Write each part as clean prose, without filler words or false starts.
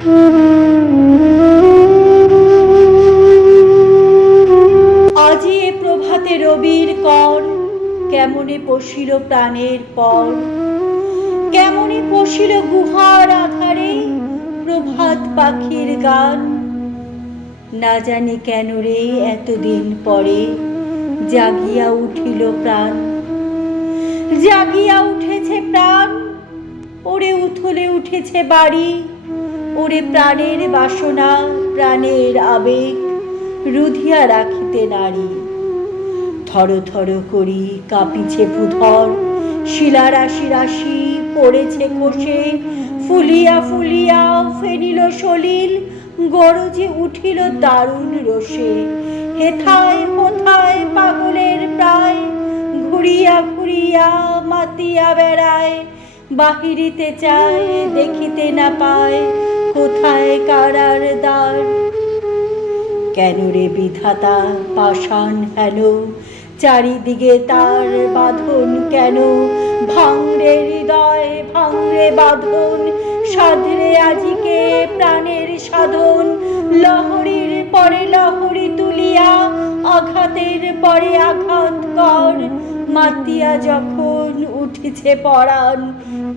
আজি এ প্রভাতে রবির কর কেমনে পশিল প্রাণের পর, কেমনে পশিল গুহার আধারে প্রভাত পাখির গান। না জানি কেন রে এতদিন পরে জাগিয়া উঠিল প্রাণ, জাগিয়া উঠেছে প্রাণ। ওরে উথলে উঠেছে বাড়ি, ওরে প্রাণের বাসনা প্রাণের আবেগ রুধিয়া রাখিতে নারী। থর থর করি কাঁপিছে ভূধর, শিলা রাশি রাশি পড়েছে খসে, ফুলিয়া ফুলিয়া ফেনিল সলিল, গরজে উঠিল দারুণ রোষে। হেথায় হোথায় পাগলের প্রায়, ঘুরিয়া ঘুরিয়া মাতিয়া বেড়ায়। বাহিরিতে চায় দেখিতে না পায়, কোথায় কারার দ্বার। কেন রে বিধাতা পাষাণ হেন, চারিদিকে তার বাঁধন কেন? ভাঙরে হৃদয় ভাঙরে বাঁধন, সাধরে আজিকে প্রাণের সাধন। লহরীর পরে লহরী তুলিয়া, আঘাতের পরে আঘাত কর। মাতিয়া যখন উঠেছে পরাণ,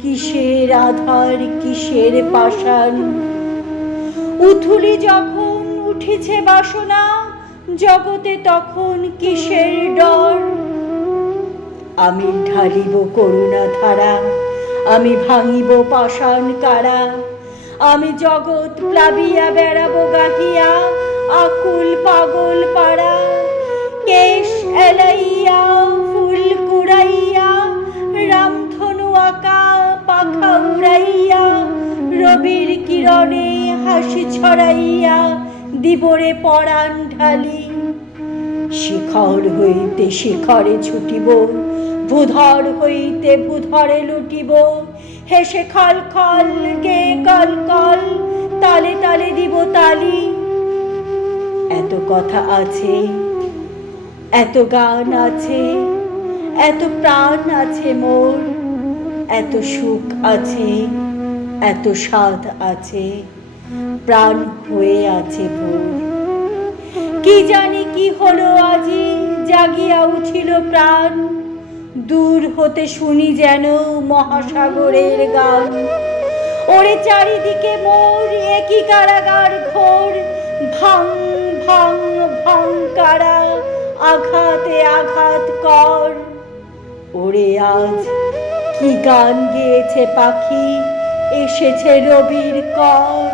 কিসের আধার কিসের পাষাণ। উথুলি যখন উঠেছে বাসনা, জগতে তখন কিসের ডর। আমি ঢালিব করুণা ধারা, আমি ভাঙিব পাষাণ কারা। আমি জগৎ প্লাবিয়া বেড়াবো গাহিয়া, আকুল পাগল পাড়া। কেশ এলাইয়া ফুল কুড়াইয়া, রামধনু আঁকা পাখা উড়াইয়া। রবির কিরণে হাসি ছড়াইয়া, দিবরে পরাণ ঢালি। শিখর হইতে শিখরে ছুটিব, ভূধর হইতে ভূধরে লুটিব। হেসে খল খল গে কল কল, তালে তালে দিব তালি। এত কথা আছে, এত গান আছে, এত প্রাণ আছে মোর। এত সুখ আছে, এত স্বাদ আছে, প্রাণ হয়ে আছে ভোর। কি জানি কি হলো আজি জাগিয়া উঠিল প্রাণ, দূর হতে শুনি যেন মহাসাগরের গান। ওরে চারিদিকে মোর একই কারাগার ঘোর, ভাঙ ভাঙ ভাঙ কারা, আঘাতে আঘাত কর। ওরে আজ কি গান গেয়েছে পাখি, এসেছে রবির কর।